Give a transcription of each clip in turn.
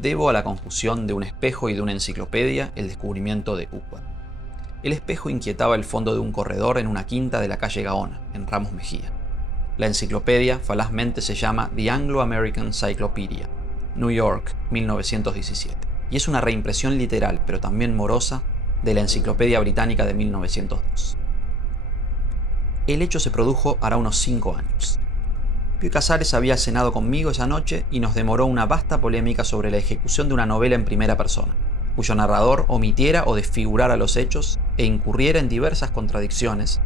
debo a la confusión de un espejo y de una enciclopedia el descubrimiento de Uqbar. El espejo inquietaba el fondo de un corredor en una quinta de la calle Gaona, en Ramos Mejía. La enciclopedia falazmente se llama The Anglo-American Cyclopedia, New York, 1917, y es una reimpresión literal, pero también morosa, de la Enciclopedia Británica de 1902. El hecho se produjo hará unos 5 años. Bioy Casares había cenado conmigo esa noche y nos demoró una vasta polémica sobre la ejecución de una novela en primera persona, cuyo narrador omitiera o desfigurara los hechos e incurriera en diversas contradicciones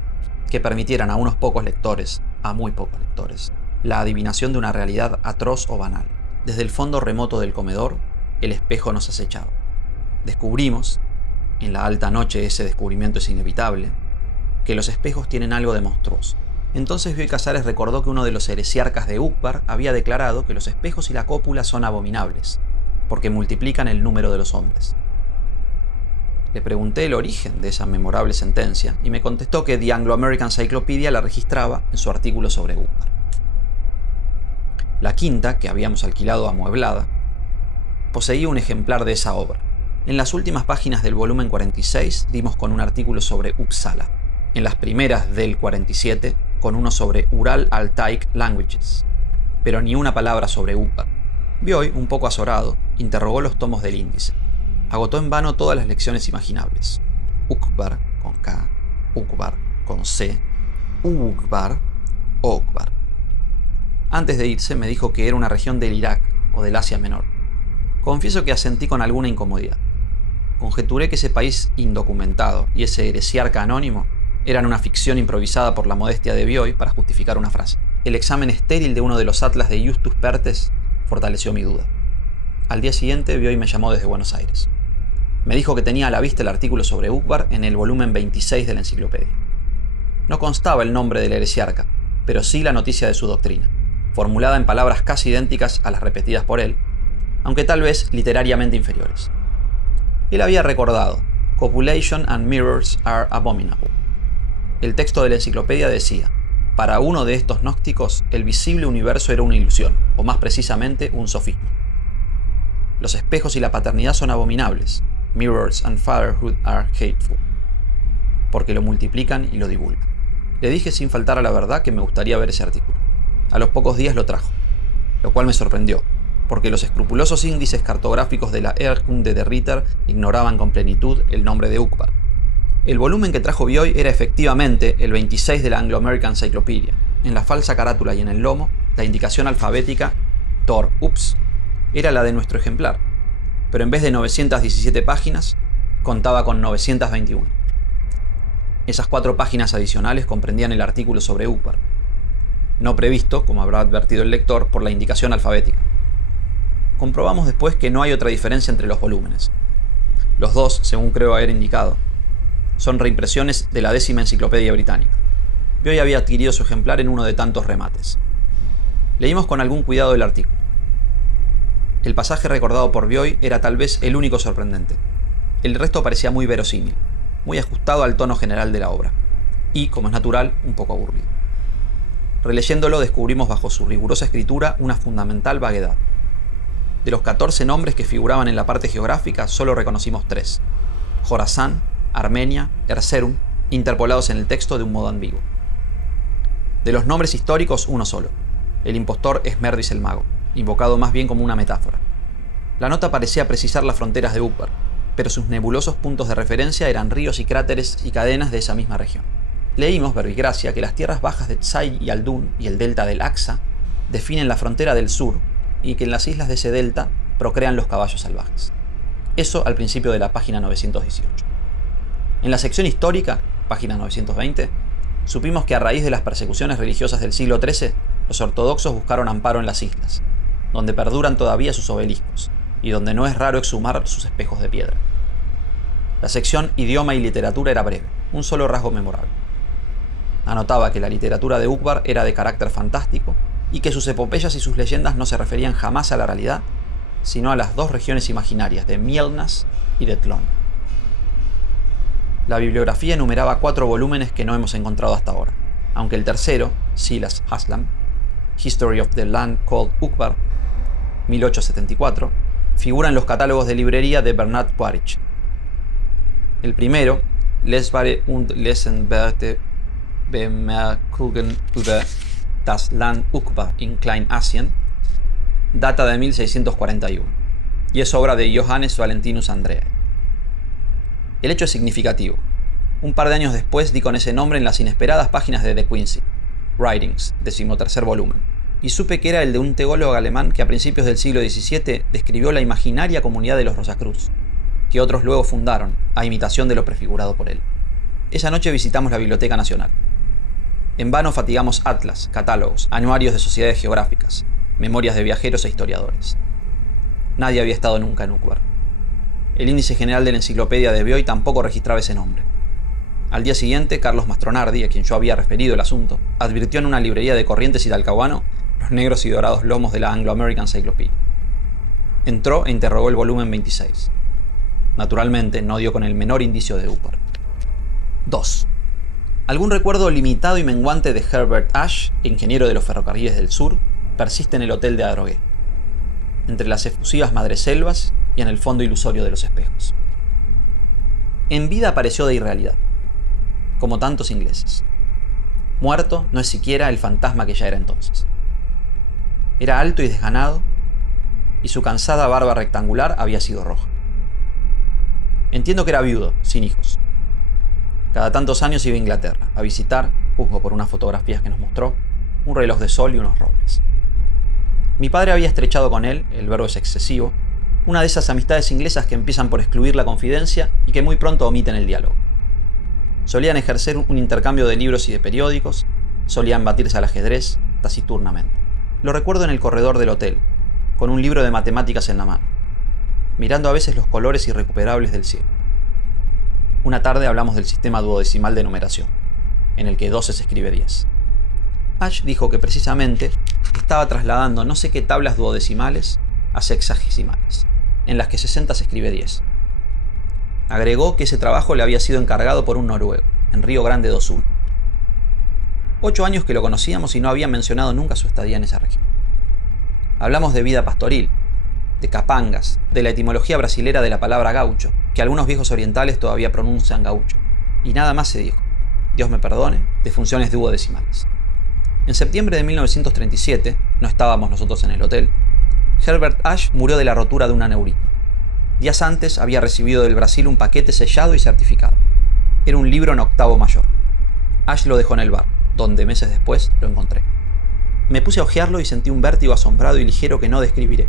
que permitieran a unos pocos lectores, a muy pocos lectores, la adivinación de una realidad atroz o banal. Desde el fondo remoto del comedor, el espejo nos acechaba. Descubrimos, en la alta noche ese descubrimiento es inevitable, que los espejos tienen algo de monstruoso. Entonces Bioy Casares recordó que uno de los heresiarcas de Uqbar había declarado que los espejos y la cópula son abominables, porque multiplican el número de los hombres. Le pregunté el origen de esa memorable sentencia y me contestó que The Anglo-American Cyclopedia la registraba en su artículo sobre Uqbar. La quinta, que habíamos alquilado amueblada, poseía un ejemplar de esa obra. En las últimas páginas del volumen 46 dimos con un artículo sobre Uppsala. En las primeras del 47 con uno sobre Ural-Altaic Languages, pero ni una palabra sobre Uqbar. Bioy, un poco azorado, interrogó los tomos del índice. Agotó en vano todas las lecciones imaginables. Uqbar con K, Uqbar con C, Uqbar, Okbar. Antes de irse me dijo que era una región del Irak o del Asia Menor. Confieso que asentí con alguna incomodidad. Conjeturé que ese país indocumentado y ese heresiarca anónimo eran una ficción improvisada por la modestia de Bioy para justificar una frase. El examen estéril de uno de los atlas de Justus Perthes fortaleció mi duda. Al día siguiente, Bioy me llamó desde Buenos Aires. Me dijo que tenía a la vista el artículo sobre Uqbar en el volumen 26 de la enciclopedia. No constaba el nombre del heresiarca, pero sí la noticia de su doctrina, formulada en palabras casi idénticas a las repetidas por él, aunque tal vez literariamente inferiores. Él había recordado: "Copulation and mirrors are abominable". El texto de la enciclopedia decía: para uno de estos gnósticos, el visible universo era una ilusión, o más precisamente, un sofisma. Los espejos y la paternidad son abominables. Mirrors and fatherhood are hateful. Porque lo multiplican y lo divulgan. Le dije sin faltar a la verdad que me gustaría ver ese artículo. A los pocos días lo trajo, lo cual me sorprendió, porque los escrupulosos índices cartográficos de la Erkunde de Ritter ignoraban con plenitud el nombre de Uqbar. El volumen que trajo Bioy era efectivamente el 26 de la Anglo-American Cyclopedia. En la falsa carátula y en el lomo, la indicación alfabética Tor Ups era la de nuestro ejemplar, pero en vez de 917 páginas, contaba con 921. Esas 4 páginas adicionales comprendían el artículo sobre Uqbar, no previsto, como habrá advertido el lector, por la indicación alfabética. Comprobamos después que no hay otra diferencia entre los volúmenes. Los dos, según creo haber indicado, son reimpresiones de la 10ª enciclopedia británica. Bioy había adquirido su ejemplar en uno de tantos remates. Leímos con algún cuidado el artículo. El pasaje recordado por Bioy era tal vez el único sorprendente. El resto parecía muy verosímil, muy ajustado al tono general de la obra, y, como es natural, un poco aburrido. Releyéndolo descubrimos bajo su rigurosa escritura una fundamental vaguedad. De los 14 nombres que figuraban en la parte geográfica, solo reconocimos 3: Jorasán, Armenia, Erzurum, interpolados en el texto de un modo ambiguo. De los nombres históricos, uno solo: el impostor Esmerdis el Mago, invocado más bien como una metáfora. La nota parecía precisar las fronteras de Uqbar, pero sus nebulosos puntos de referencia eran ríos y cráteres y cadenas de esa misma región. Leímos, verbigracia, que las tierras bajas de Tsai y Aldun y el delta del Aksa definen la frontera del sur y que en las islas de ese delta procrean los caballos salvajes. Eso al principio de la página 918. En la sección histórica, página 920, supimos que a raíz de las persecuciones religiosas del siglo XIII, los ortodoxos buscaron amparo en las islas, donde perduran todavía sus obeliscos, y donde no es raro exhumar sus espejos de piedra. La sección idioma y literatura era breve, un solo rasgo memorable. Anotaba que la literatura de Uqbar era de carácter fantástico, y que sus epopeyas y sus leyendas no se referían jamás a la realidad, sino a las 2 regiones imaginarias de Mielnas y de Tlön. La bibliografía enumeraba 4 volúmenes que no hemos encontrado hasta ahora, aunque el tercero, Silas Haslam, History of the Land Called Uqbar, 1874, figura en los catálogos de librería de Bernard Quaritch. El primero, Lesbare und Lesenwerte Bemerkungen über das Land Ukba in Kleinasien, data de 1641 y es obra de Johannes Valentinus Andreae. El hecho es significativo. Un par de años después di con ese nombre en las inesperadas páginas de De Quincey, Writings, 13º volumen, y supe que era el de un teólogo alemán que a principios del siglo XVII describió la imaginaria comunidad de los Rosacruz, que otros luego fundaron, a imitación de lo prefigurado por él. Esa noche visitamos la Biblioteca Nacional. En vano fatigamos atlas, catálogos, anuarios de sociedades geográficas, memorias de viajeros e historiadores. Nadie había estado nunca en Ukbar. El índice general de la enciclopedia de Bioy tampoco registraba ese nombre. Al día siguiente, Carlos Mastronardi, a quien yo había referido el asunto, advirtió en una librería de Corrientes y Talcahuano los negros y dorados lomos de la Anglo-American Cyclopedia. Entró e interrogó el volumen 26. Naturalmente, no dio con el menor indicio de Ukbar. 2. Algún recuerdo limitado y menguante de Herbert Ash, ingeniero de los ferrocarriles del sur, persiste en el hotel de Adrogué, entre las efusivas madreselvas y en el fondo ilusorio de los espejos. En vida pareció de irrealidad, como tantos ingleses. Muerto no es siquiera el fantasma que ya era entonces. Era alto y desganado, y su cansada barba rectangular había sido roja. Entiendo que era viudo, sin hijos. Cada tantos años iba a Inglaterra, a visitar, juzgo por unas fotografías que nos mostró, un reloj de sol y unos robles. Mi padre había estrechado con él, el verbo es excesivo, una de esas amistades inglesas que empiezan por excluir la confidencia y que muy pronto omiten el diálogo. Solían ejercer un intercambio de libros y de periódicos, solían batirse al ajedrez, taciturnamente. Lo recuerdo en el corredor del hotel, con un libro de matemáticas en la mano, mirando a veces los colores irrecuperables del cielo. Una tarde hablamos del sistema duodecimal de numeración, en el que 12 se escribe 10. Ash dijo que precisamente estaba trasladando no sé qué tablas duodecimales a sexagesimales, en las que 60 se escribe 10. Agregó que ese trabajo le había sido encargado por un noruego, en Río Grande do Sul. 8 años que lo conocíamos y no había mencionado nunca su estadía en esa región. Hablamos de vida pastoril, de capangas, de la etimología brasilera de la palabra gaucho, que algunos viejos orientales todavía pronuncian gaucho, y nada más se dijo, Dios me perdone, de funciones duodecimales. En septiembre de 1937, no estábamos nosotros en el hotel, Herbert Ash murió de la rotura de un aneurisma. Días antes había recibido del Brasil un paquete sellado y certificado. Era un libro en octavo mayor. Ash lo dejó en el bar, donde meses después lo encontré. Me puse a hojearlo y sentí un vértigo asombrado y ligero que no describiré,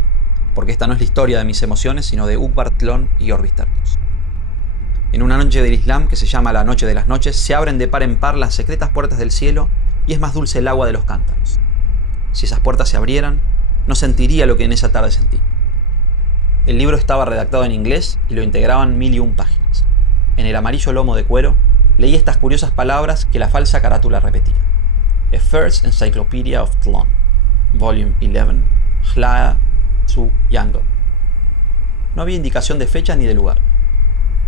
porque esta no es la historia de mis emociones, sino de Ukbar, Tlön y Orbis Tertius. En una noche del Islam que se llama la Noche de las Noches, se abren de par en par las secretas puertas del cielo y es más dulce el agua de los cántaros. Si esas puertas se abrieran, no sentiría lo que en esa tarde sentí. El libro estaba redactado en inglés y lo integraban 1001 páginas. En el amarillo lomo de cuero leí estas curiosas palabras que la falsa carátula repetía. A First Encyclopedia of Tlön, Volume 11, Hlaa Tzu Yango. No había indicación de fecha ni de lugar.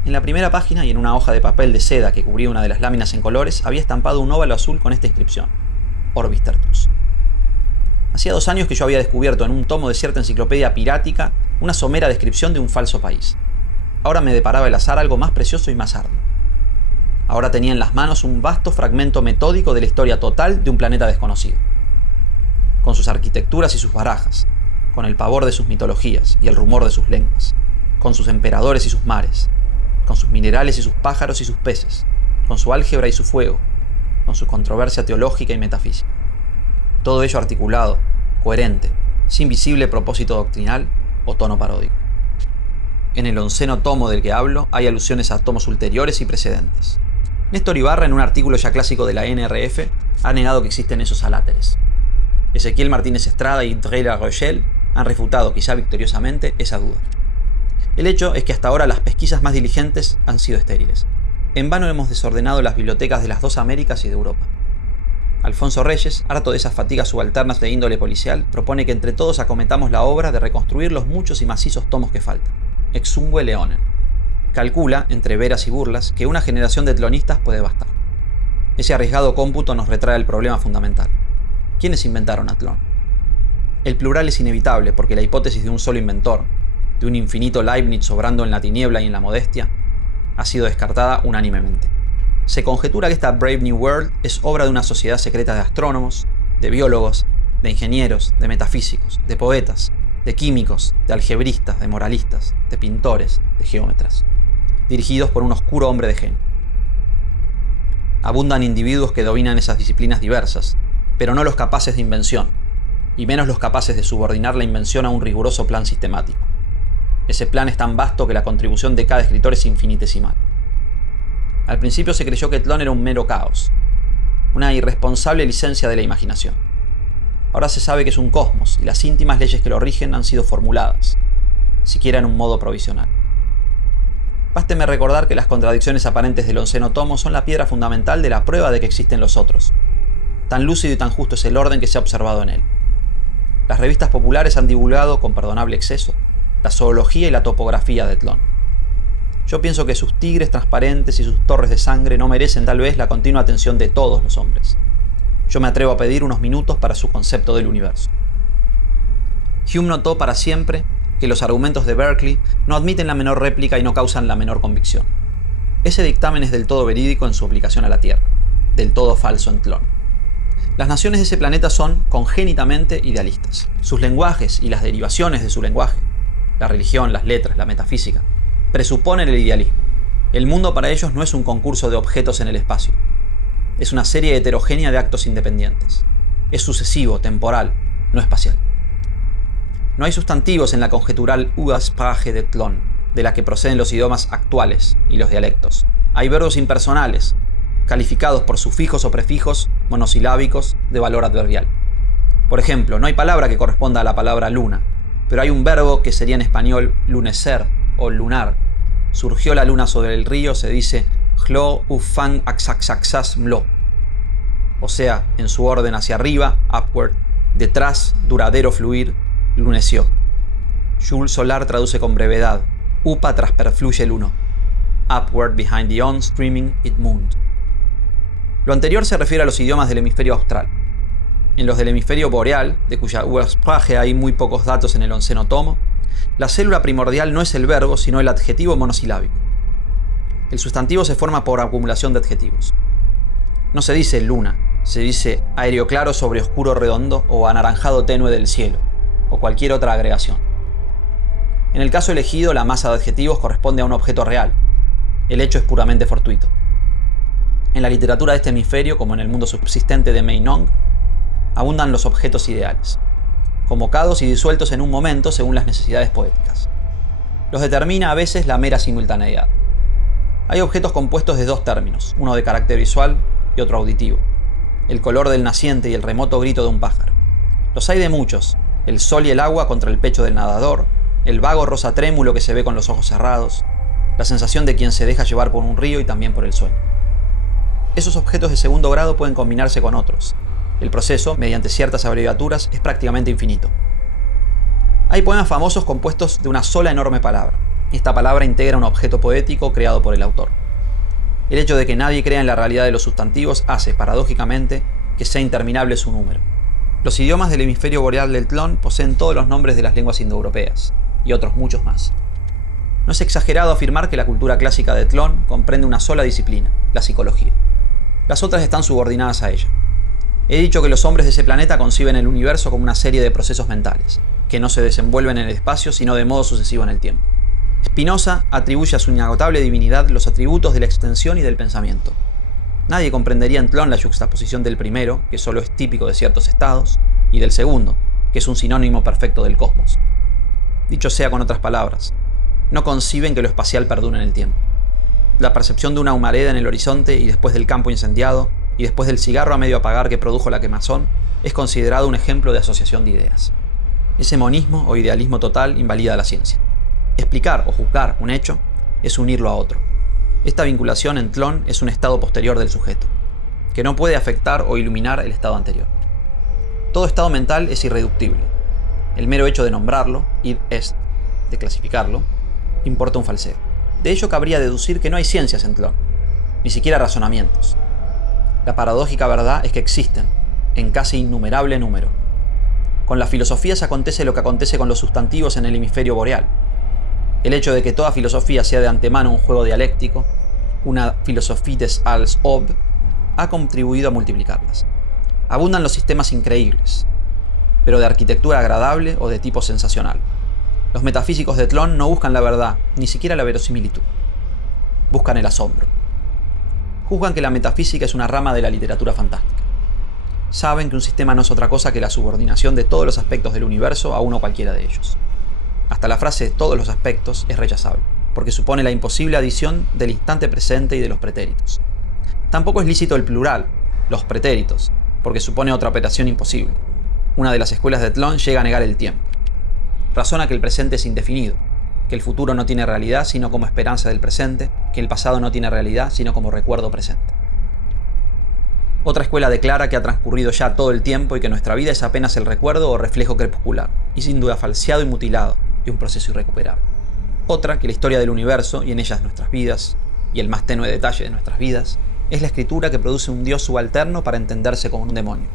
En la primera página y en una hoja de papel de seda que cubría una de las láminas en colores había estampado un óvalo azul con esta inscripción: Orbis Tertius. Hacía 2 años que yo había descubierto en un tomo de cierta enciclopedia pirática una somera descripción de un falso país. Ahora me deparaba el azar algo más precioso y más arduo. Ahora tenía en las manos un vasto fragmento metódico de la historia total de un planeta desconocido, con sus arquitecturas y sus barajas, con el pavor de sus mitologías y el rumor de sus lenguas, con sus emperadores y sus mares, con sus minerales y sus pájaros y sus peces, con su álgebra y su fuego, con su controversia teológica y metafísica. Todo ello articulado, coherente, sin visible propósito doctrinal o tono paródico. En el 11º tomo del que hablo hay alusiones a tomos ulteriores y precedentes. Néstor Ibarra, en un artículo ya clásico de la NRF, ha negado que existen esos aláteres. Ezequiel Martínez Estrada y André Larochelle han refutado, quizá victoriosamente, esa duda. El hecho es que hasta ahora las pesquisas más diligentes han sido estériles. En vano hemos desordenado las bibliotecas de las 2 Américas y de Europa. Alfonso Reyes, harto de esas fatigas subalternas de índole policial, propone que entre todos acometamos la obra de reconstruir los muchos y macizos tomos que faltan. Exungue Leonen. Calcula, entre veras y burlas, que una generación de tlonistas puede bastar. Ese arriesgado cómputo nos retrae el problema fundamental. ¿Quiénes inventaron a Tlön? El plural es inevitable porque la hipótesis de un solo inventor, de un infinito Leibniz obrando en la tiniebla y en la modestia, ha sido descartada unánimemente. Se conjetura que esta Brave New World es obra de una sociedad secreta de astrónomos, de biólogos, de ingenieros, de metafísicos, de poetas, de químicos, de algebristas, de moralistas, de pintores, de geómetras, dirigidos por un oscuro hombre de genio. Abundan individuos que dominan esas disciplinas diversas, pero no los capaces de invención, y menos los capaces de subordinar la invención a un riguroso plan sistemático. Ese plan es tan vasto que la contribución de cada escritor es infinitesimal. Al principio se creyó que Tlön era un mero caos, una irresponsable licencia de la imaginación. Ahora se sabe que es un cosmos y las íntimas leyes que lo rigen han sido formuladas, siquiera en un modo provisional. Básteme recordar que las contradicciones aparentes del 11º tomo son la piedra fundamental de la prueba de que existen los otros. Tan lúcido y tan justo es el orden que se ha observado en él. Las revistas populares han divulgado, con perdonable exceso, la zoología y la topografía de Tlön. Yo pienso que sus tigres transparentes y sus torres de sangre no merecen tal vez la continua atención de todos los hombres. Yo me atrevo a pedir unos minutos para su concepto del universo. Hume notó para siempre que los argumentos de Berkeley no admiten la menor réplica y no causan la menor convicción. Ese dictamen es del todo verídico en su aplicación a la Tierra, del todo falso en Tlön. Las naciones de ese planeta son congénitamente idealistas. Sus lenguajes y las derivaciones de su lenguaje, la religión, las letras, la metafísica, presuponen el idealismo. El mundo para ellos no es un concurso de objetos en el espacio. Es una serie heterogénea de actos independientes. Es sucesivo, temporal, no espacial. No hay sustantivos en la conjetural Ursprache de Tlön, de la que proceden los idiomas actuales y los dialectos. Hay verbos impersonales, calificados por sufijos o prefijos monosilábicos de valor adverbial. Por ejemplo, no hay palabra que corresponda a la palabra luna, pero hay un verbo que sería en español lunecer o lunar. Surgió la luna sobre el río, se dice Hlo ufang axaxaxas mlo. O sea, en su orden hacia arriba, upward, detrás, duradero fluir, luneció. Jules Solar traduce con brevedad, upa trasperfluye el uno. Upward behind the on streaming it mooned. Lo anterior se refiere a los idiomas del hemisferio austral. En los del hemisferio boreal, de cuya Ursprache hay muy pocos datos en el 11º tomo, la célula primordial no es el verbo, sino el adjetivo monosilábico. El sustantivo se forma por acumulación de adjetivos. No se dice luna, se dice aéreo claro sobre oscuro redondo o anaranjado tenue del cielo, o cualquier otra agregación. En el caso elegido, la masa de adjetivos corresponde a un objeto real. El hecho es puramente fortuito. En la literatura de este hemisferio, como en el mundo subsistente de Meinong, abundan los objetos ideales, convocados y disueltos en un momento según las necesidades poéticas. Los determina a veces la mera simultaneidad. Hay objetos compuestos de dos términos, uno de carácter visual y otro auditivo. El color del naciente y el remoto grito de un pájaro. Los hay de muchos, el sol y el agua contra el pecho del nadador, el vago rosa trémulo que se ve con los ojos cerrados, la sensación de quien se deja llevar por un río y también por el sueño. Esos objetos de segundo grado pueden combinarse con otros. El proceso, mediante ciertas abreviaturas, es prácticamente infinito. Hay poemas famosos compuestos de una sola enorme palabra. Esta palabra integra un objeto poético creado por el autor. El hecho de que nadie crea en la realidad de los sustantivos hace, paradójicamente, que sea interminable su número. Los idiomas del hemisferio boreal del Tlön poseen todos los nombres de las lenguas indoeuropeas, y otros muchos más. No es exagerado afirmar que la cultura clásica de Tlön comprende una sola disciplina, la psicología. Las otras están subordinadas a ella. He dicho que los hombres de ese planeta conciben el universo como una serie de procesos mentales, que no se desenvuelven en el espacio sino de modo sucesivo en el tiempo. Spinoza atribuye a su inagotable divinidad los atributos de la extensión y del pensamiento. Nadie comprendería en Tlön la yuxtaposición del primero, que solo es típico de ciertos estados, y del segundo, que es un sinónimo perfecto del cosmos. Dicho sea con otras palabras, no conciben que lo espacial perdure en el tiempo. La percepción de una humareda en el horizonte y después del campo incendiado, y después del cigarro a medio apagar que produjo la quemazón, es considerado un ejemplo de asociación de ideas. Ese monismo o idealismo total invalida la ciencia. Explicar o juzgar un hecho es unirlo a otro. Esta vinculación en Tlön es un estado posterior del sujeto, que no puede afectar o iluminar el estado anterior. Todo estado mental es irreductible. El mero hecho de nombrarlo, id est, de clasificarlo, importa un falseo. De ello cabría deducir que no hay ciencias en Tlön, ni siquiera razonamientos. La paradójica verdad es que existen, en casi innumerable número. Con las filosofías acontece lo que acontece con los sustantivos en el hemisferio boreal. El hecho de que toda filosofía sea de antemano un juego dialéctico, una Philosophie des als ob, ha contribuido a multiplicarlas. Abundan los sistemas increíbles, pero de arquitectura agradable o de tipo sensacional. Los metafísicos de Tlön no buscan la verdad, ni siquiera la verosimilitud. Buscan el asombro. Juzgan que la metafísica es una rama de la literatura fantástica. Saben que un sistema no es otra cosa que la subordinación de todos los aspectos del universo a uno cualquiera de ellos. Hasta la frase todos los aspectos es rechazable, porque supone la imposible adición del instante presente y de los pretéritos. Tampoco es lícito el plural, los pretéritos, porque supone otra operación imposible. Una de las escuelas de Tlön llega a negar el tiempo. Razona que el presente es indefinido, que el futuro no tiene realidad sino como esperanza del presente, que el pasado no tiene realidad sino como recuerdo presente. Otra escuela declara que ha transcurrido ya todo el tiempo y que nuestra vida es apenas el recuerdo o reflejo crepuscular, y sin duda falseado y mutilado, de un proceso irrecuperable. Otra, que la historia del universo, y en ellas nuestras vidas, y el más tenue detalle de nuestras vidas, es la escritura que produce un dios subalterno para entenderse como un demonio.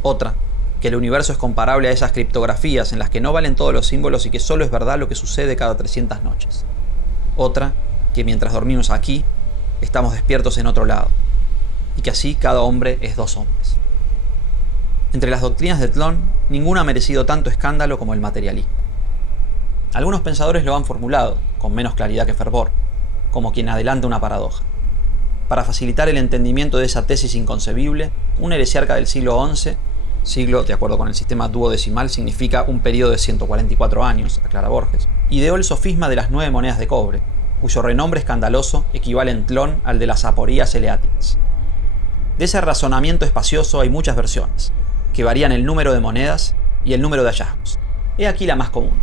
Otra, que el universo es comparable a esas criptografías en las que no valen todos los símbolos y que solo es verdad lo que sucede cada 300 noches. Otra, que mientras dormimos aquí, estamos despiertos en otro lado, y que así cada hombre es dos hombres. Entre las doctrinas de Tlön, ninguna ha merecido tanto escándalo como el materialismo. Algunos pensadores lo han formulado, con menos claridad que fervor, como quien adelanta una paradoja. Para facilitar el entendimiento de esa tesis inconcebible, un heresiarca del siglo XI, siglo, de acuerdo con el sistema duodecimal, significa un periodo de 144 años, aclara Borges, ideó el sofisma de las 9 monedas de cobre, cuyo renombre escandaloso equivale en Tlön al de las aporías eleáticas. De ese razonamiento espacioso hay muchas versiones, que varían el número de monedas y el número de hallazgos. He aquí la más común.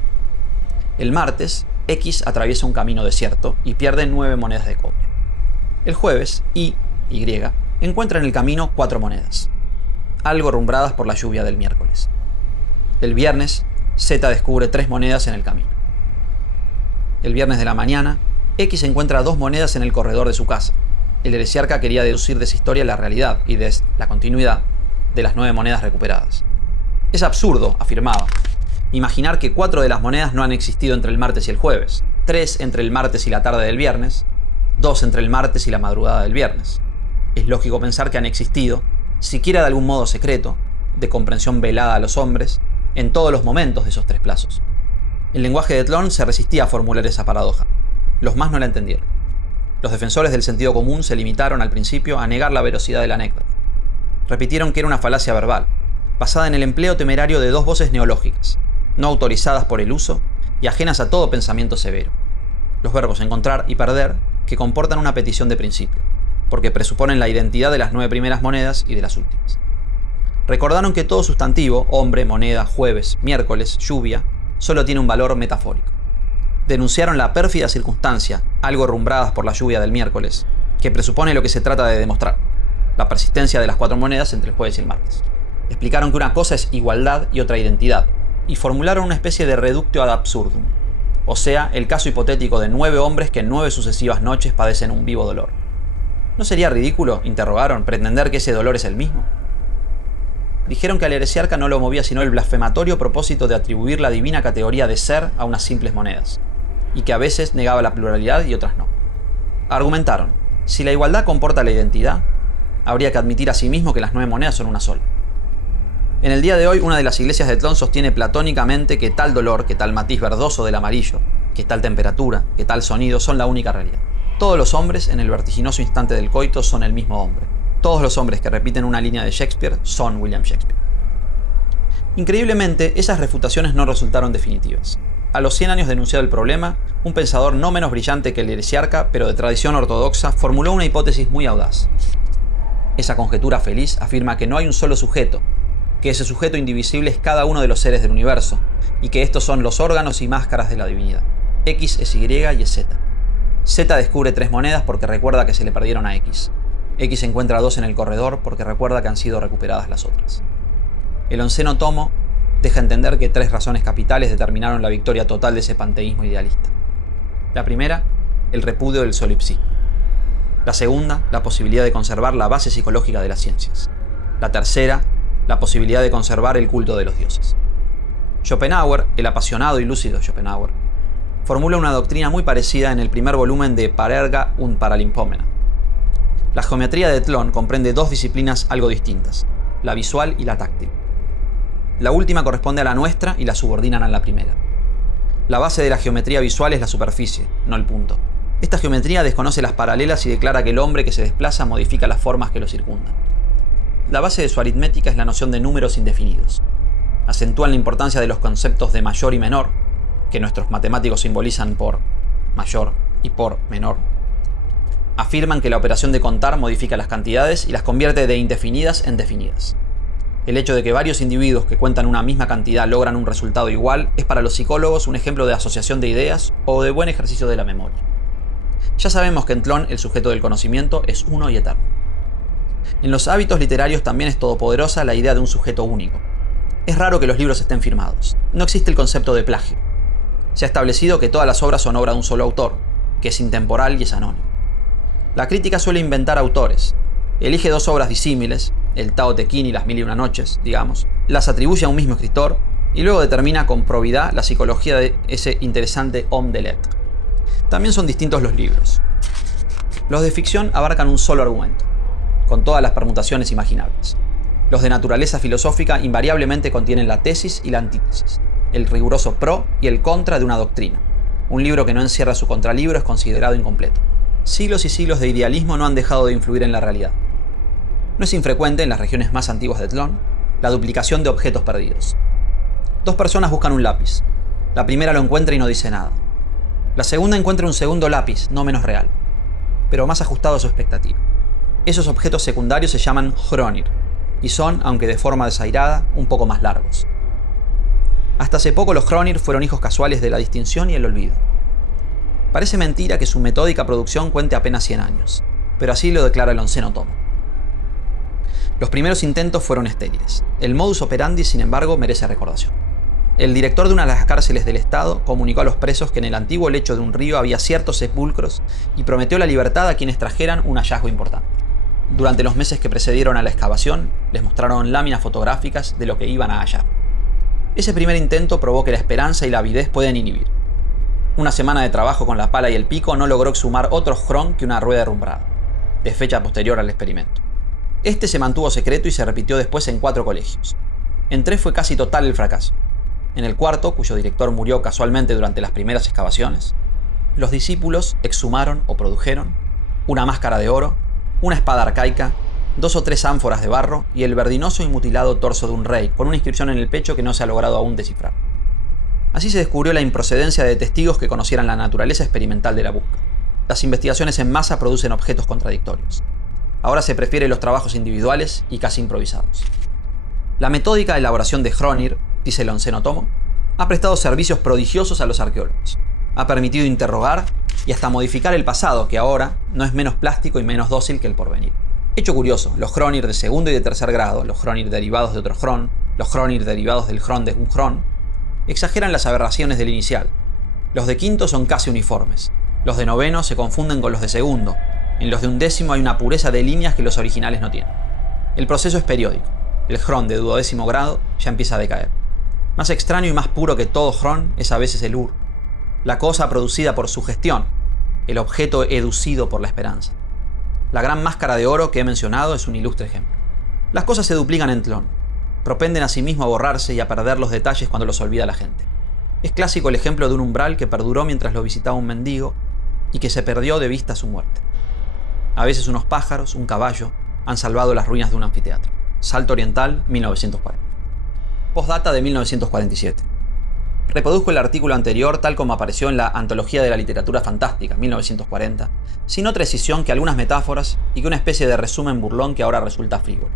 El martes, X atraviesa un camino desierto y pierde 9 monedas de cobre. El jueves, Y, encuentra en el camino 4 monedas, algo rumbradas por la lluvia del miércoles. El viernes, Z descubre 3 monedas en el camino. El viernes de la mañana, X encuentra 2 monedas en el corredor de su casa. El heresiarca quería deducir de esa historia la realidad y de la continuidad de las 9 monedas recuperadas. Es absurdo, afirmaba, imaginar que 4 de las monedas no han existido entre el martes y el jueves, 3 entre el martes y la tarde del viernes, 2 entre el martes y la madrugada del viernes. Es lógico pensar que han existido, siquiera de algún modo secreto, de comprensión velada a los hombres, en todos los momentos de esos 3 plazos. El lenguaje de Tlön se resistía a formular esa paradoja. Los más no la entendieron. Los defensores del sentido común se limitaron al principio a negar la veracidad de la anécdota. Repitieron que era una falacia verbal, basada en el empleo temerario de 2 voces neológicas, no autorizadas por el uso y ajenas a todo pensamiento severo. Los verbos encontrar y perder, que comportan una petición de principio, porque presuponen la identidad de las 9 primeras monedas y de las últimas. Recordaron que todo sustantivo, hombre, moneda, jueves, miércoles, lluvia, solo tiene un valor metafórico. Denunciaron la pérfida circunstancia, algo rumbradas por la lluvia del miércoles, que presupone lo que se trata de demostrar, la persistencia de las 4 monedas entre el jueves y el martes. Explicaron que una cosa es igualdad y otra identidad, y formularon una especie de reductio ad absurdum, o sea, el caso hipotético de 9 hombres que en 9 sucesivas noches padecen un vivo dolor. ¿No sería ridículo, interrogaron, pretender que ese dolor es el mismo? Dijeron que al heresiarca no lo movía sino el blasfematorio propósito de atribuir la divina categoría de ser a unas simples monedas, y que a veces negaba la pluralidad y otras no. Argumentaron, si la igualdad comporta la identidad, habría que admitir asimismo que las 9 monedas son una sola. En el día de hoy, una de las iglesias de Tlön sostiene platónicamente que tal dolor, que tal matiz verdoso del amarillo, que tal temperatura, que tal sonido son la única realidad. Todos los hombres, en el vertiginoso instante del coito, son el mismo hombre. Todos los hombres que repiten una línea de Shakespeare son William Shakespeare. Increíblemente, esas refutaciones no resultaron definitivas. A los 100 años de enunciado el problema, un pensador no menos brillante que el heresiarca, pero de tradición ortodoxa, formuló una hipótesis muy audaz. Esa conjetura feliz afirma que no hay un solo sujeto, que ese sujeto indivisible es cada uno de los seres del universo, y que estos son los órganos y máscaras de la divinidad. X es Y y es Z. Z descubre 3 monedas porque recuerda que se le perdieron a X. X encuentra 2 en el corredor porque recuerda que han sido recuperadas las otras. El 11º tomo deja entender que 3 razones capitales determinaron la victoria total de ese panteísmo idealista. La primera, el repudio del solipsismo. La segunda, la posibilidad de conservar la base psicológica de las ciencias. La tercera, la posibilidad de conservar el culto de los dioses. Schopenhauer, el apasionado y lúcido Schopenhauer, formula una doctrina muy parecida en el primer volumen de Parerga und Paralimpomena. La geometría de Tlön comprende dos disciplinas algo distintas, la visual y la táctil. La última corresponde a la nuestra y la subordinan a la primera. La base de la geometría visual es la superficie, no el punto. Esta geometría desconoce las paralelas y declara que el hombre que se desplaza modifica las formas que lo circundan. La base de su aritmética es la noción de números indefinidos. Acentúan la importancia de los conceptos de mayor y menor, que nuestros matemáticos simbolizan por mayor y por menor. Afirman que la operación de contar modifica las cantidades y las convierte de indefinidas en definidas. El hecho de que varios individuos que cuentan una misma cantidad logran un resultado igual es para los psicólogos un ejemplo de asociación de ideas o de buen ejercicio de la memoria. Ya sabemos que en Tlön el sujeto del conocimiento es uno y eterno. En los hábitos literarios también es todopoderosa la idea de un sujeto único. Es raro que los libros estén firmados. No existe el concepto de plagio. Se ha establecido que todas las obras son obra de un solo autor, que es intemporal y es anónimo. La crítica suele inventar autores. Elige dos obras disímiles, el Tao Te Ching y las Mil y una Noches, digamos, las atribuye a un mismo escritor y luego determina con probidad la psicología de ese interesante homme de lettres. También son distintos los libros. Los de ficción abarcan un solo argumento, con todas las permutaciones imaginables. Los de naturaleza filosófica invariablemente contienen la tesis y la antítesis, el riguroso pro y el contra de una doctrina. Un libro que no encierra su contralibro es considerado incompleto. Siglos y siglos de idealismo no han dejado de influir en la realidad. No es infrecuente en las regiones más antiguas de Tlön la duplicación de objetos perdidos. Dos personas buscan un lápiz. La primera lo encuentra y no dice nada. La segunda encuentra un segundo lápiz, no menos real, pero más ajustado a su expectativa. Esos objetos secundarios se llaman Hronir y son, aunque de forma desairada, un poco más largos. Hasta hace poco los Hronir fueron hijos casuales de la distinción y el olvido. Parece mentira que su metódica producción cuente apenas 100 años, pero así lo declara el 11º tomo. Los primeros intentos fueron estériles. El modus operandi, sin embargo, merece recordación. El director de una de las cárceles del Estado comunicó a los presos que en el antiguo lecho de un río había ciertos sepulcros y prometió la libertad a quienes trajeran un hallazgo importante. Durante los meses que precedieron a la excavación, les mostraron láminas fotográficas de lo que iban a hallar. Ese primer intento probó que la esperanza y la avidez pueden inhibir. Una semana de trabajo con la pala y el pico no logró exhumar otro Hron que una rueda derrumbada, de fecha posterior al experimento. Este se mantuvo secreto y se repitió después en 4 colegios. En 3 fue casi total el fracaso. En el cuarto, cuyo director murió casualmente durante las primeras excavaciones, los discípulos exhumaron o produjeron una máscara de oro, una espada arcaica, 2 o 3 ánforas de barro y el verdinoso y mutilado torso de un rey, con una inscripción en el pecho que no se ha logrado aún descifrar. Así se descubrió la improcedencia de testigos que conocieran la naturaleza experimental de la búsqueda. Las investigaciones en masa producen objetos contradictorios. Ahora se prefieren los trabajos individuales y casi improvisados. La metódica elaboración de Hronir, dice el 11º tomo, ha prestado servicios prodigiosos a los arqueólogos. Ha permitido interrogar y hasta modificar el pasado, que ahora no es menos plástico y menos dócil que el porvenir. Hecho curioso, los Hronir de segundo y de tercer grado, los Hronir derivados de otro Hron, los Hronir derivados del Hron de un Hron, exageran las aberraciones del inicial. Los de quinto son casi uniformes. Los de noveno se confunden con los de segundo. En los de undécimo hay una pureza de líneas que los originales no tienen. El proceso es periódico. El Hron de duodécimo grado ya empieza a decaer. Más extraño y más puro que todo Hron es a veces el Ur, la cosa producida por sugestión, el objeto educido por la esperanza. La gran máscara de oro que he mencionado es un ilustre ejemplo. Las cosas se duplican en Tlön. Propenden a sí mismo a borrarse y a perder los detalles cuando los olvida la gente. Es clásico el ejemplo de un umbral que perduró mientras lo visitaba un mendigo y que se perdió de vista a su muerte. A veces unos pájaros, un caballo, han salvado las ruinas de un anfiteatro. Salto Oriental, 1940. Postdata de 1947. Reproduzco el artículo anterior tal como apareció en la Antología de la Literatura Fantástica, 1940, sin otra escisión que algunas metáforas y que una especie de resumen burlón que ahora resulta frívolo.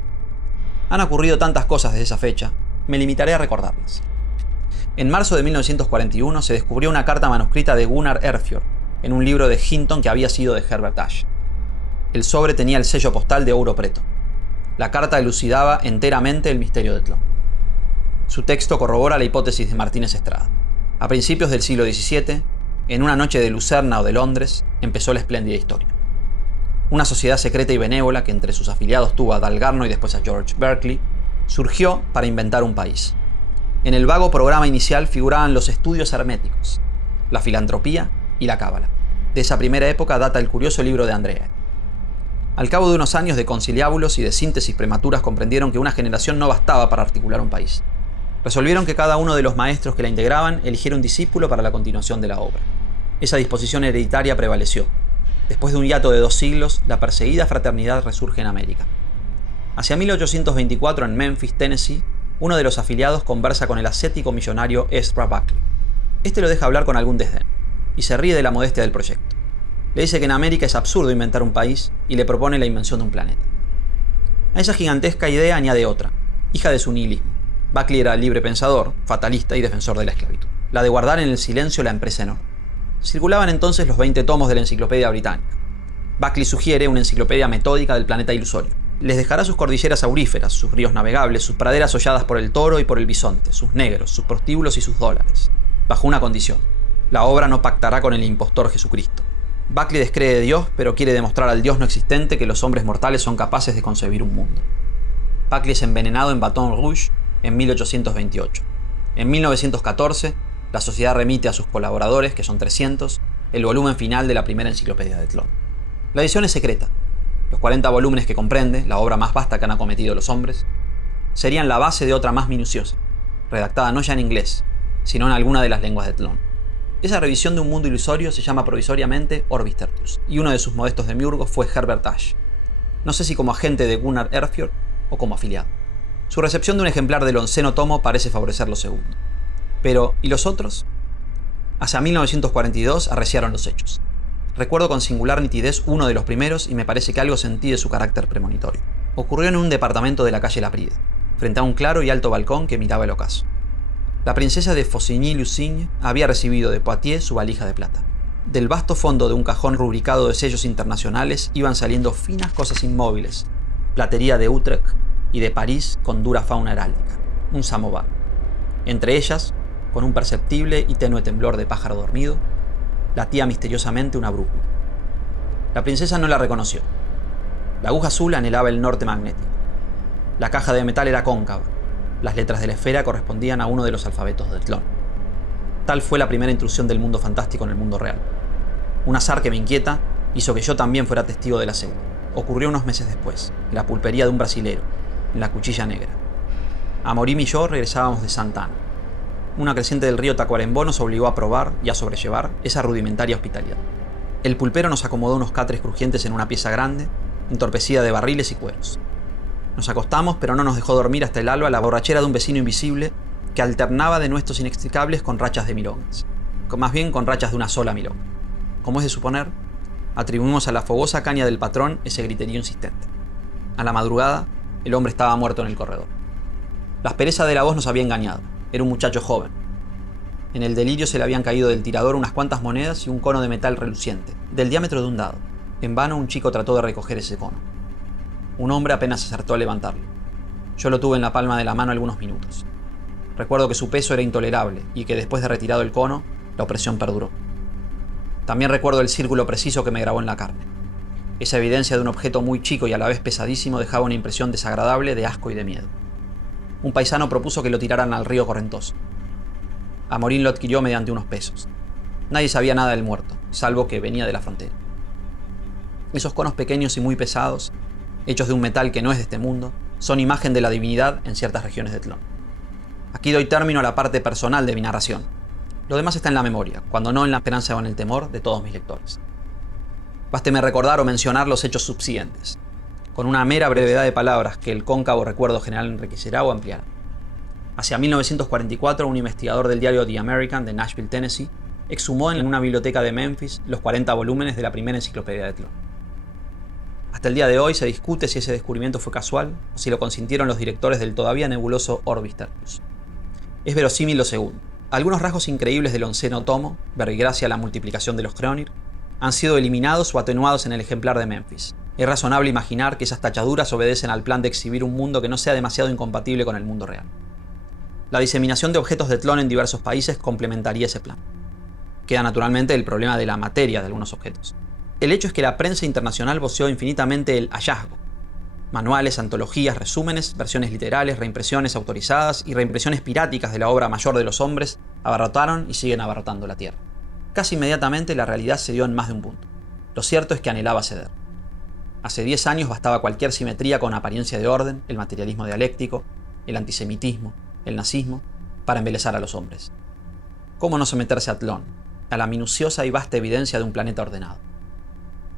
Han ocurrido tantas cosas desde esa fecha, me limitaré a recordarlas. En marzo de 1941 se descubrió una carta manuscrita de Gunnar Erfjord en un libro de Hinton que había sido de Herbert Ashe. El sobre tenía el sello postal de Ouro Preto. La carta elucidaba enteramente el misterio de Tlön. Su texto corrobora la hipótesis de Martínez Estrada. A principios del siglo XVII, en una noche de Lucerna o de Londres, empezó la espléndida historia. Una sociedad secreta y benévola que entre sus afiliados tuvo a Dalgarno y después a George Berkeley, surgió para inventar un país. En el vago programa inicial figuraban los estudios herméticos. la filantropía y la cábala. De esa primera época data el curioso libro de Andrea. Al cabo de unos años de conciliábulos y de síntesis prematuras comprendieron que una generación no bastaba para articular un país. Resolvieron que cada uno de los maestros que la integraban eligiera un discípulo para la continuación de la obra. Esa disposición hereditaria prevaleció. Después de un hiato de 2 siglos, la perseguida fraternidad resurge en América. Hacia 1824, en Memphis, Tennessee, uno de los afiliados conversa con el ascético millonario Ezra Buckley. Este lo deja hablar con algún desdén, y se ríe de la modestia del proyecto. Le dice que en América es absurdo inventar un país y le propone la invención de un planeta. A esa gigantesca idea añade otra, hija de su nihilismo. Buckley era libre pensador, fatalista y defensor de la esclavitud. La de guardar en el silencio la empresa enorme. Circulaban entonces los 20 tomos de la Enciclopedia Británica. Buckley sugiere una enciclopedia metódica del planeta ilusorio. Les dejará sus cordilleras auríferas, sus ríos navegables, sus praderas holladas por el toro y por el bisonte, sus negros, sus prostíbulos y sus dólares. Bajo una condición: la obra no pactará con el impostor Jesucristo. Buckley descree de Dios, pero quiere demostrar al Dios no existente que los hombres mortales son capaces de concebir un mundo. Buckley es envenenado en Baton Rouge en 1828. En 1914, la sociedad remite a sus colaboradores, que son 300, el volumen final de la primera enciclopedia de Tlön. La edición es secreta. Los 40 volúmenes que comprende, la obra más vasta que han acometido los hombres, serían la base de otra más minuciosa, redactada no ya en inglés, sino en alguna de las lenguas de Tlön. Esa revisión de un mundo ilusorio se llama provisoriamente Orbis Tertius, y uno de sus modestos demiurgos fue Herbert Ashe, no sé si como agente de Gunnar Erfjord o como afiliado. Su recepción de un ejemplar del 11º tomo parece favorecer lo segundo. Pero, ¿y los otros? Hacia 1942 arreciaron los hechos. Recuerdo con singular nitidez uno de los primeros y me parece que algo sentí de su carácter premonitorio. Ocurrió en un departamento de la calle Lapride, frente a un claro y alto balcón que miraba el ocaso. La princesa de Faucigny-Lusigne había recibido de Poitiers su valija de plata. Del vasto fondo de un cajón rubricado de sellos internacionales iban saliendo finas cosas inmóviles, platería de Utrecht y de París con dura fauna heráldica, un samovar. Entre ellas, con un perceptible y tenue temblor de pájaro dormido, latía misteriosamente una brújula. La princesa no la reconoció. La aguja azul anhelaba el norte magnético. La caja de metal era cóncava. Las letras de la esfera correspondían a uno de los alfabetos de Tlön. Tal fue la primera intrusión del mundo fantástico en el mundo real. Un azar que me inquieta hizo que yo también fuera testigo de la segunda. Ocurrió unos meses después, en la pulpería de un brasilero, en la Cuchilla Negra. Amorim y yo regresábamos de Santa Ana. Una creciente del río Tacuarembó nos obligó a probar y a sobrellevar esa rudimentaria hospitalidad. El pulpero nos acomodó unos catres crujientes en una pieza grande, entorpecida de barriles y cueros. Nos acostamos, pero no nos dejó dormir hasta el alba la borrachera de un vecino invisible que alternaba denuestos inextricables con rachas de milongas. Más bien con rachas de una sola milonga. Como es de suponer, atribuimos a la fogosa caña del patrón ese griterío insistente. A la madrugada, el hombre estaba muerto en el corredor. La aspereza de la voz nos había engañado. Era un muchacho joven. En el delirio se le habían caído del tirador unas cuantas monedas y un cono de metal reluciente, del diámetro de un dado. En vano un chico trató de recoger ese cono. Un hombre apenas acertó a levantarlo. Yo lo tuve en la palma de la mano algunos minutos. Recuerdo que su peso era intolerable y que después de retirado el cono, la opresión perduró. También recuerdo el círculo preciso que me grabó en la carne. Esa evidencia de un objeto muy chico y a la vez pesadísimo dejaba una impresión desagradable de asco y de miedo. Un paisano propuso que lo tiraran al río Correntoso. Amorim lo adquirió mediante unos pesos. Nadie sabía nada del muerto, salvo que venía de la frontera. Esos conos pequeños y muy pesados, hechos de un metal que no es de este mundo, son imagen de la divinidad en ciertas regiones de Tlön. Aquí doy término a la parte personal de mi narración. Lo demás está en la memoria, cuando no en la esperanza o en el temor de todos mis lectores. Básteme recordar o mencionar los hechos subsiguientes, con una mera brevedad de palabras que el cóncavo recuerdo general enriquecerá o ampliará. Hacia 1944, un investigador del diario The American de Nashville, Tennessee, exhumó en una biblioteca de Memphis los 40 volúmenes de la primera enciclopedia de Tlön. Hasta el día de hoy se discute si ese descubrimiento fue casual o si lo consintieron los directores del todavía nebuloso Orbis Tertius. Es verosímil lo segundo. Algunos rasgos increíbles del 11º tomo, verbigracia a la multiplicación de los Cronir, han sido eliminados o atenuados en el ejemplar de Memphis. Es razonable imaginar que esas tachaduras obedecen al plan de exhibir un mundo que no sea demasiado incompatible con el mundo real. La diseminación de objetos de Tlön en diversos países complementaría ese plan. Queda naturalmente el problema de la materia de algunos objetos. El hecho es que la prensa internacional voceó infinitamente el hallazgo. Manuales, antologías, resúmenes, versiones literales, reimpresiones autorizadas y reimpresiones piráticas de la obra mayor de los hombres abarrotaron y siguen abarrotando la tierra. Casi inmediatamente la realidad se dio en más de un punto. Lo cierto es que anhelaba ceder. Hace 10 años bastaba cualquier simetría con apariencia de orden, el materialismo dialéctico, el antisemitismo, el nazismo, para embelesar a los hombres. ¿Cómo no someterse a Tlön, a la minuciosa y vasta evidencia de un planeta ordenado?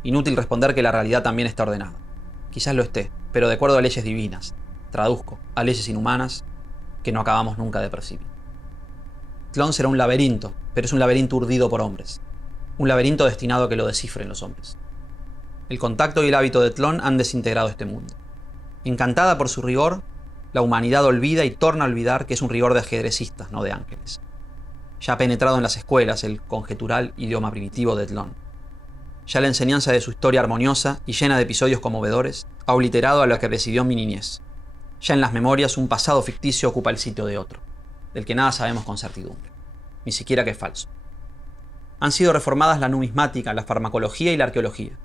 Inútil responder que la realidad también está ordenada. Quizás lo esté, pero de acuerdo a leyes divinas, traduzco, a leyes inhumanas, que no acabamos nunca de percibir. Tlön será un laberinto, pero es un laberinto urdido por hombres. Un laberinto destinado a que lo descifren los hombres. El contacto y el hábito de Tlön han desintegrado este mundo. Encantada por su rigor, la humanidad olvida y torna a olvidar que es un rigor de ajedrecistas, no de ángeles. Ya ha penetrado en las escuelas el conjetural idioma primitivo de Tlön. Ya la enseñanza de su historia armoniosa y llena de episodios conmovedores ha obliterado a lo que presidió mi niñez. Ya en las memorias un pasado ficticio ocupa el sitio de otro, del que nada sabemos con certidumbre, ni siquiera que es falso. Han sido reformadas la numismática, la farmacología y la arqueología.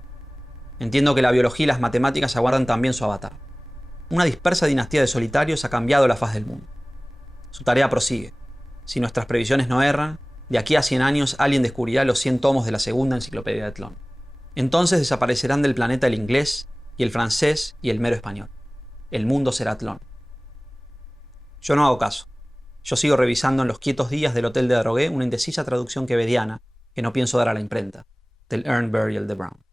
Entiendo que la biología y las matemáticas aguardan también su avatar. Una dispersa dinastía de solitarios ha cambiado la faz del mundo. Su tarea prosigue. Si nuestras previsiones no erran, de aquí a 100 años alguien descubrirá los 100 tomos de la segunda enciclopedia de Tlön. Entonces desaparecerán del planeta el inglés y el francés y el mero español. El mundo será Tlön. Yo no hago caso. Yo sigo revisando en los quietos días del Hotel de Drogué una indecisa traducción quevediana que no pienso dar a la imprenta, del Urn Burial de Brown.